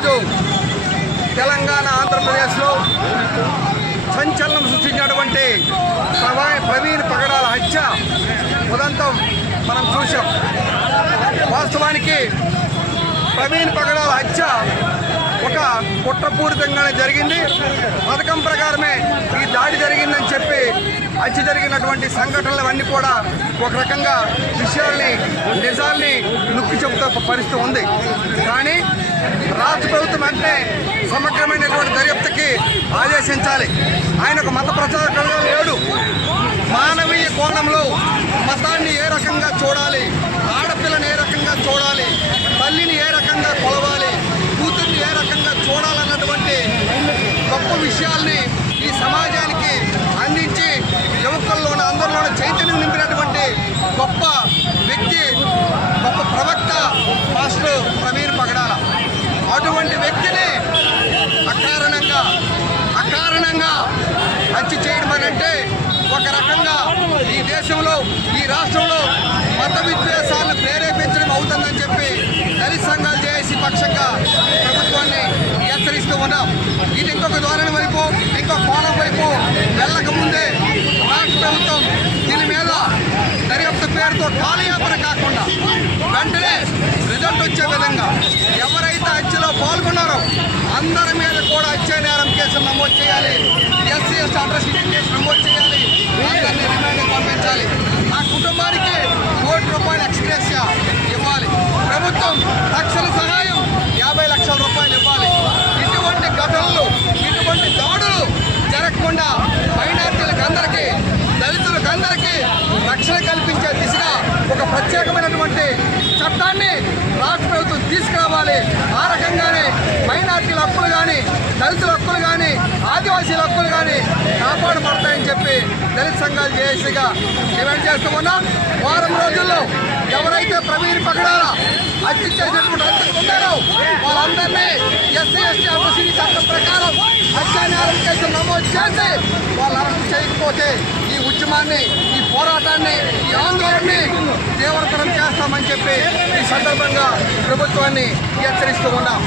ఈరోజు తెలంగాణ ఆంధ్రప్రదేశ్లో సంచలనం సృష్టించినటువంటి ప్రవీణ్ పగడాల హత్య ఉదంతం మనం చూసాం. వాస్తవానికి ప్రవీణ్ పగడాల హత్య ఒక కుట్రపూరితంగానే జరిగింది. పథకం ప్రకారమే ఈ దాడి జరిగిందని చెప్పి హత్య జరిగినటువంటి సంఘటనలు అన్నీ కూడా ఒక రకంగా విషయాల్ని నిజాల్ని నొక్కి చెబుతూ పరిస్థితి ఉంది. కానీ రాష్ట్ర ప్రభుత్వం అంటే సమగ్రమైనటువంటి దర్యాప్తుకి ఆదేశించాలి. ఆయన ఒక మత ప్రచారకుడుగా లేడు. మానవీయ కోణంలో మతాన్ని ఏ రకంగా చూడాలి, ఆడపిల్లని ఏ రకంగా చూడాలి, తల్లిని ఏ రకంగా కొలవాలి, కూతుర్ని ఏ రకంగా చూడాలన్నటువంటి గొప్ప విషయాల్ని ఈ సమాజానికి అందించి యువకుల్లోనూ అందరిలోనూ చైతన్యం నింపినటువంటి గొప్ప వ్యక్తి, గొప్ప ప్రవక్త మాస్టర్ ప్రవీణ్ పగడాల. అటువంటి వ్యక్తిని అకారణంగా హత్య చేయడం అంటే ఒక రకంగా ఈ దేశంలో ఈ రాష్ట్రంలో మత విద్వేషాలను ప్రేరేపించడం అవుతుందని చెప్పి దళిత సంఘాలు చేసి పక్షంగా ప్రభుత్వాన్ని హెచ్చరిస్తూ ఉన్నాం. ఇది ఇంకొక ధోరణి వైపు ఇంకొక కోణం వైపు వెళ్ళకముందే రాష్ట్ర ప్రభుత్వం దీని మీద దర్యాప్తు పేరుతో కాలయాపన కాకుండా వెంటనే రిజల్ట్ వచ్చే విధంగా ఎవరైతే హత్యలో పాల్గొన్నారో అందరి మీద కూడా హత్య నేరం కేసులు నమోదు చేయాలి. ఎస్సీ ఎస్టీ అడ్రస్ కేసు నమోదు చేయాలి. అందరినీ రిమాండ్కి పంపించాలి. ఆ కుటుంబానికి ₹1 ఎక్స్గ్రేషియా ఇవ్వాలి. ప్రభుత్వం రక్షణ సహాయం ₹50 లక్షల ఇవ్వాలి. ఇటువంటి ఘటనలు, ఇటువంటి దాడులు జరగకుండా మైనార్టీలకు అందరికీ, దళితులకు అందరికీ రక్షణ కల్పించే దిశగా ఒక ప్రత్యేకమైనటువంటి చట్టాన్ని రాష్ట్ర ప్రభుత్వం తీసుకురావాలి. ఆ రకంగానే మైనార్టీల హక్కులు కానీ, దళితుల హక్కులు కానీ, ఆదివాసీల హక్కులు కానీ కాపాడబడతాయని చెప్పి దళిత సంఘాలు జేఏసీగా డిమాండ్ చేస్తూ ఉన్నాం. వారం రోజుల్లో ఎవరైతే ప్రవీణ్ పగడాల హత్య చేసినటువంటి హత్యలు ఉన్నారో వాళ్ళందరినీ ఎస్సీ ఎస్టీ అట్రాసిటీ చట్టం ప్రకారం హత్యా నేరం కేసులు నమోదు చేసి వాళ్ళు అరెస్ట్ చేయకపోతే ఈ ఉద్యమాన్ని, ఈ పోరాటాన్ని, ఈ ఆందోళనని తీవ్రతరం చేస్తామని చెప్పి ఈ సందర్భంగా ప్రభుత్వాన్ని హెచ్చరిస్తూ ఉన్నాం.